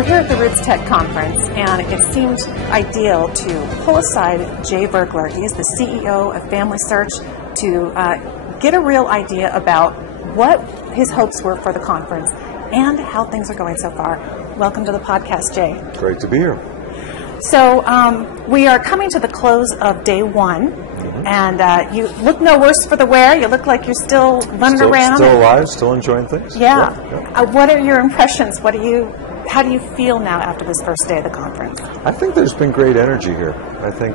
We're here at the RootsTech conference, and it seemed ideal to pull aside Jay Verkler. He is the CEO of FamilySearch to get a real idea about what his hopes were for the conference and how things are going so far. Welcome to the podcast, Jay. Great to be here. So we are coming to the close of day one, and you look no worse for the wear. You look like you're still running around. Still alive, still enjoying things. Yeah. What are your impressions? How do you feel now after this first day of the conference? I think there's been great energy here. I think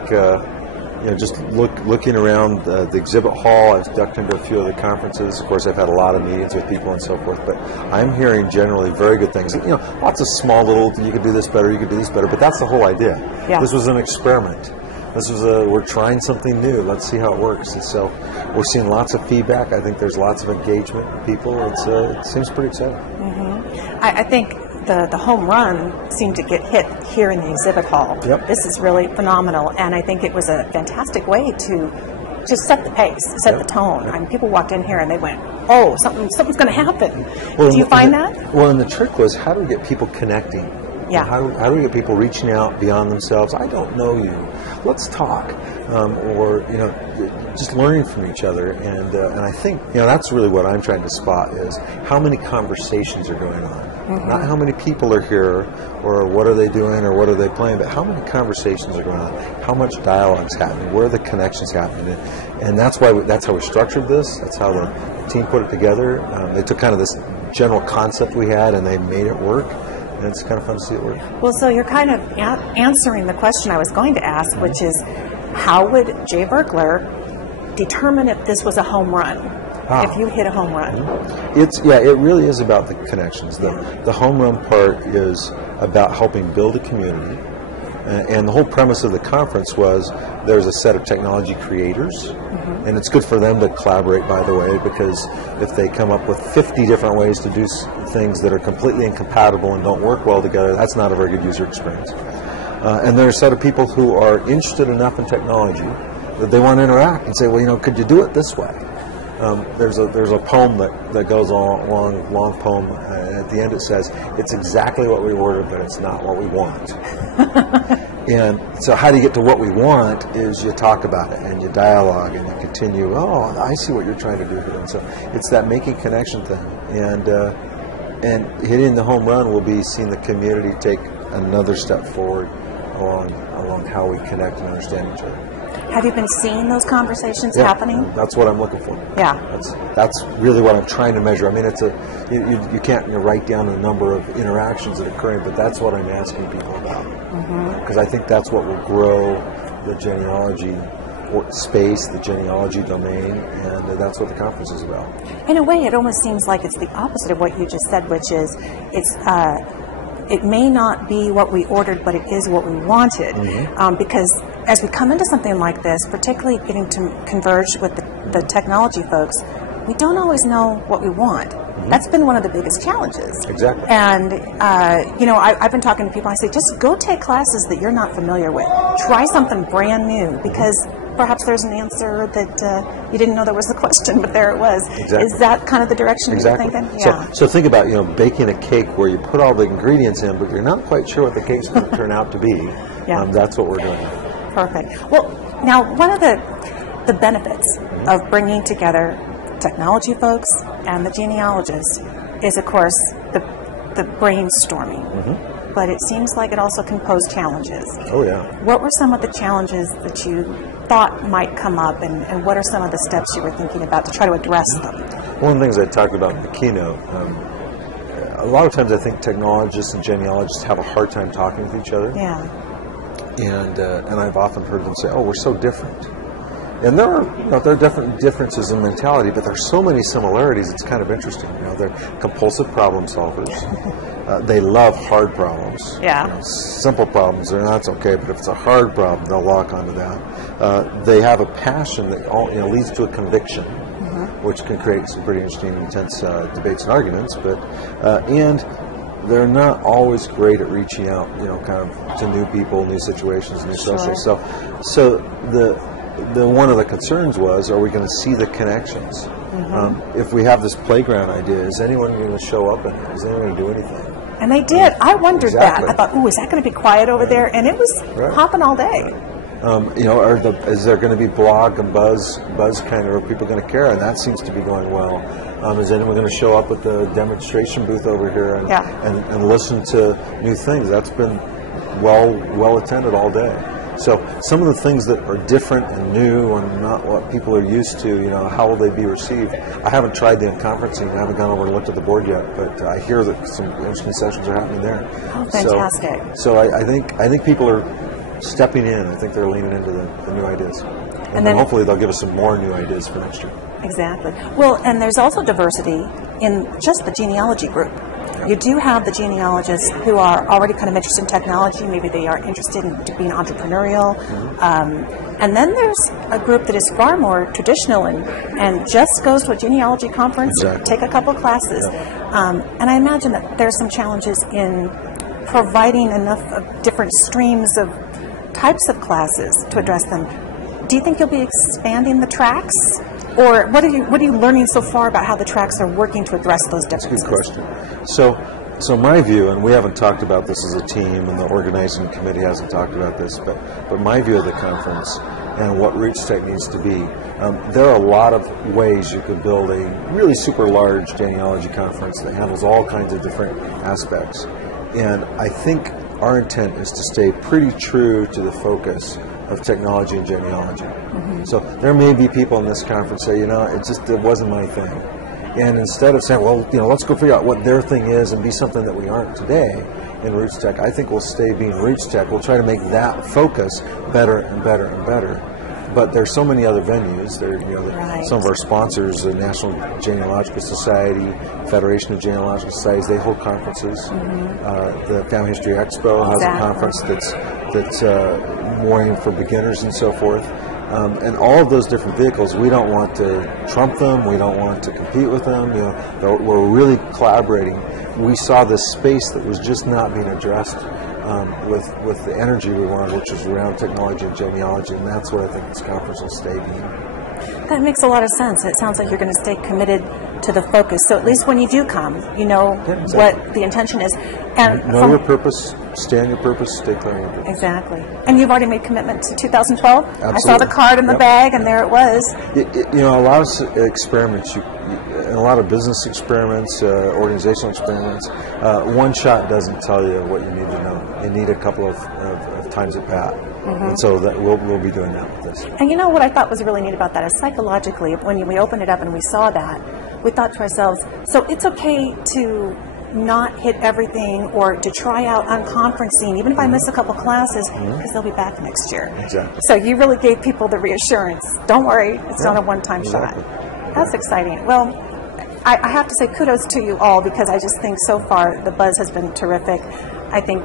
just looking around the exhibit hall, I've ducked into a few of the conferences. Of course, I've had a lot of meetings with people and so forth, but I'm hearing generally very good things. Lots of small little, you could do this better, you could do this better, but that's the whole idea. Yeah. This was an experiment. This was we're trying something new. Let's see how it works. And so we're seeing lots of feedback. I think there's lots of engagement with people. It seems pretty exciting. I think the home run seemed to get hit here in the exhibit hall. Yep. This is really phenomenal, and I think it was a fantastic way to just set the pace, set the tone. I mean, people walked in here and they went, "Oh, something's going to happen." Well, do you find that? Well, and the trick was, how do we get people connecting? Yeah. How do we get people reaching out beyond themselves? I don't know you. Let's talk, or just learning from each other. And I think that's really what I'm trying to spot is how many conversations are going on. Not how many people are here, or what are they doing, or what are they playing, but how many conversations are going on. How much dialogue is happening. Where are the connections happening? And that's how we structured this. That's how the team put it together. They took kind of this general concept we had and they made it work. And it's kind of fun to see it work. Well, so you're kind of answering the question I was going to ask, which is, how would Jay Verkler determine if this was a home run? If you hit a home run? It really is about the connections. The home run part is about helping build a community. And the whole premise of the conference was there's a set of technology creators, and it's good for them to collaborate, by the way, because if they come up with 50 different ways to do things that are completely incompatible and don't work well together, that's not a very good user experience. And there's a set of people who are interested enough in technology that they want to interact and say, well, could you do it this way? There's a poem that goes along, long poem, and at the end it says, it's exactly what we ordered, but it's not what we want. And so how do you get to what we want is you talk about it, and you dialogue, and you continue, oh, I see what you're trying to do here. And so it's that making connection thing. And hitting the home run will be seeing the community take another step forward along how we connect and understand each other. Have you been seeing those conversations happening? That's what I'm looking for. Yeah. That's really what I'm trying to measure. I mean, you can't write down the number of interactions that are occurring, but that's what I'm asking people about. Because I think that's what will grow the genealogy space, the genealogy domain, and that's what the conference is about. In a way, it almost seems like it's the opposite of what you just said, which is it may not be what we ordered, but it is what we wanted. Because as we come into something like this, particularly getting to converge with the technology folks, we don't always know what we want. That's been one of the biggest challenges. Exactly. And, I've been talking to people, I say, just go take classes that you're not familiar with. Try something brand new, because perhaps there's an answer that you didn't know there was a question, but there it was. Exactly. Is that kind of the direction you're thinking? Yeah. So think about, baking a cake where you put all the ingredients in, but you're not quite sure what the cake's going to turn out to be. That's what we're doing. Perfect. Well, now, one of the benefits of bringing together technology folks and the genealogists is, of course, the brainstorming. But it seems like it also can pose challenges. Oh, yeah. What were some of the challenges that you thought might come up, and what are some of the steps you were thinking about to try to address them? One of the things I talked about in the keynote, a lot of times I think technologists and genealogists have a hard time talking with each other. Yeah. And I've often heard them say, oh, we're so different. And there are differences in mentality, but there's so many similarities. It's kind of interesting. They're compulsive problem solvers. They love hard problems. Yeah. Simple problems, that's okay. But if it's a hard problem, they'll lock onto that. They have a passion that leads to a conviction, which can create some pretty interesting, intense debates and arguments. But and they're not always great at reaching out, kind of to new people, new situations, new social stuff. So the one of the concerns was, are we going to see the connections? If we have this playground idea, is anyone going to show up in it? Is anyone going to do anything? And they did. I wondered Exactly. that. I thought, ooh, is that going to be quiet over there? And it was hopping all day. Is there going to be blog and buzz kind of, are people going to care? And that seems to be going well. Is anyone going to show up at the demonstration booth over here and listen to new things? That's been well attended all day. So some of the things that are different and new and not what people are used to, how will they be received? I haven't tried the conferencing. I haven't gone over and looked at the board yet, but I hear that some interesting sessions are happening there. Oh, fantastic. So I think people are stepping in. I think they're leaning into the new ideas. And then hopefully they'll give us some more new ideas for next year. Exactly. Well, and there's also diversity in just the genealogy group. You do have the genealogists who are already kind of interested in technology. Maybe they are interested in being entrepreneurial. And then there's a group that is far more traditional and just goes to a genealogy conference, take a couple classes. And I imagine that there's some challenges in providing enough of different streams of types of classes to address them. Do you think you'll be expanding the tracks? Or what are you learning so far about how the tracks are working to address those differences? That's a good question. So my view, and we haven't talked about this as a team, and the organizing committee hasn't talked about this, but my view of the conference and what RootsTech needs to be, there are a lot of ways you could build a really super large genealogy conference that handles all kinds of different aspects. And I think our intent is to stay pretty true to the focus of technology and genealogy. So there may be people in this conference say, it wasn't my thing. And instead of saying, let's go figure out what their thing is and be something that we aren't today in RootsTech, I think we'll stay being RootsTech. We'll try to make that focus better and better and better. But there's so many other venues. Some of our sponsors, the National Genealogical Society, Federation of Genealogical Societies, they hold conferences. The Family History Expo has a conference that's more aimed for beginners and so forth. And all of those different vehicles, we don't want to trump them. We don't want to compete with them. We're really collaborating. We saw this space that was just not being addressed with the energy we wanted, which was around technology and genealogy, and that's what I think this conference will stay being. That makes a lot of sense. It sounds like you're going to stay committed to the focus. So at least when you do come, you know what the intention is. And know your purpose, stay on your purpose, stay clear on your purpose. Exactly. And you've already made commitment to 2012? Absolutely. I saw the card in the bag, and there it was. A lot of experiments, a lot of business experiments, organizational experiments, one shot doesn't tell you what you need to know. You need a couple of times at bat. And so that we'll be doing that with this. And what I thought was really neat about that is psychologically, when we opened it up and we saw that, we thought to ourselves, so it's okay to not hit everything or to try out unconferencing, even if I miss a couple classes, because they'll be back next year. Exactly. So you really gave people the reassurance. Don't worry, it's not a one-time shot. That's exciting. Well, I have to say kudos to you all, because I just think so far the buzz has been terrific. I think,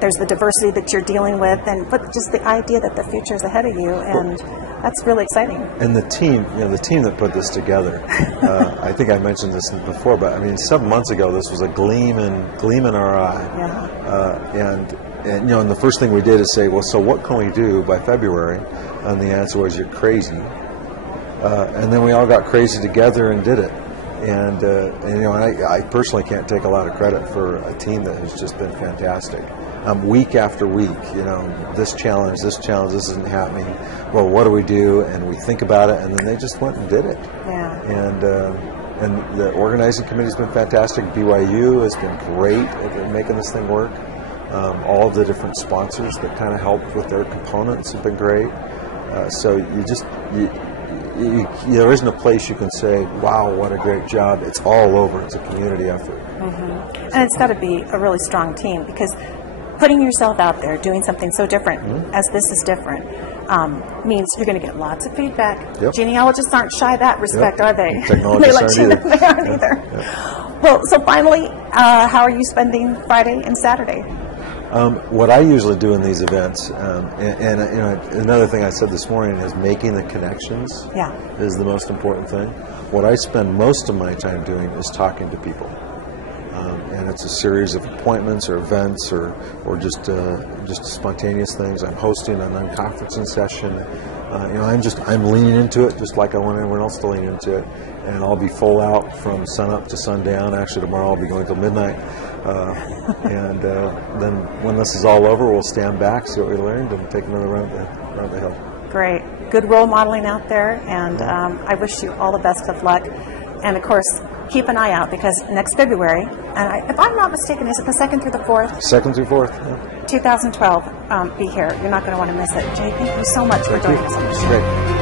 there's the diversity that you're dealing with, but just the idea that the future is ahead of you, and that's really exciting. And the team that put this together, I think I mentioned this before, but 7 months ago, this was a gleam in our eye. Yeah. And the first thing we did is say, well, so what can we do by February? And the answer was, you're crazy. And then we all got crazy together and did it. And I personally can't take a lot of credit for a team that has just been fantastic. Week after week, this challenge, this isn't happening. Well, what do we do? And we think about it, and then they just went and did it. Yeah. And the organizing committee's been fantastic. BYU has been great at making this thing work. All of the different sponsors that kind of helped with their components have been great. So there isn't a place you can say, wow, what a great job. It's all over. It's a community effort. And it's got to be a really strong team, because putting yourself out there, doing something so different as this is different, means you're going to get lots of feedback. Yep. Genealogists aren't shy that respect, are they? Technologists aren't either. They aren't either. Yep. Well, so finally, how are you spending Friday and Saturday? What I usually do in these events, and another thing I said this morning is making the connections is the most important thing. What I spend most of my time doing is talking to people. And it's a series of appointments or events or just spontaneous things. I'm hosting an unconferencing session. I'm leaning into it just like I want everyone else to lean into it. And I'll be full out from sunup to sundown. Actually, tomorrow I'll be going till midnight. Then when this is all over, we'll stand back, see what we learned, and take another round around the hill. Great. Good role modeling out there, and I wish you all the best of luck. And, of course, keep an eye out because next February, and if I'm not mistaken, is it the 2nd through the 4th? 2nd through 4th, yeah. 2012, be here. You're not going to want to miss it. Jay, thank you so much for joining us on the show. Great.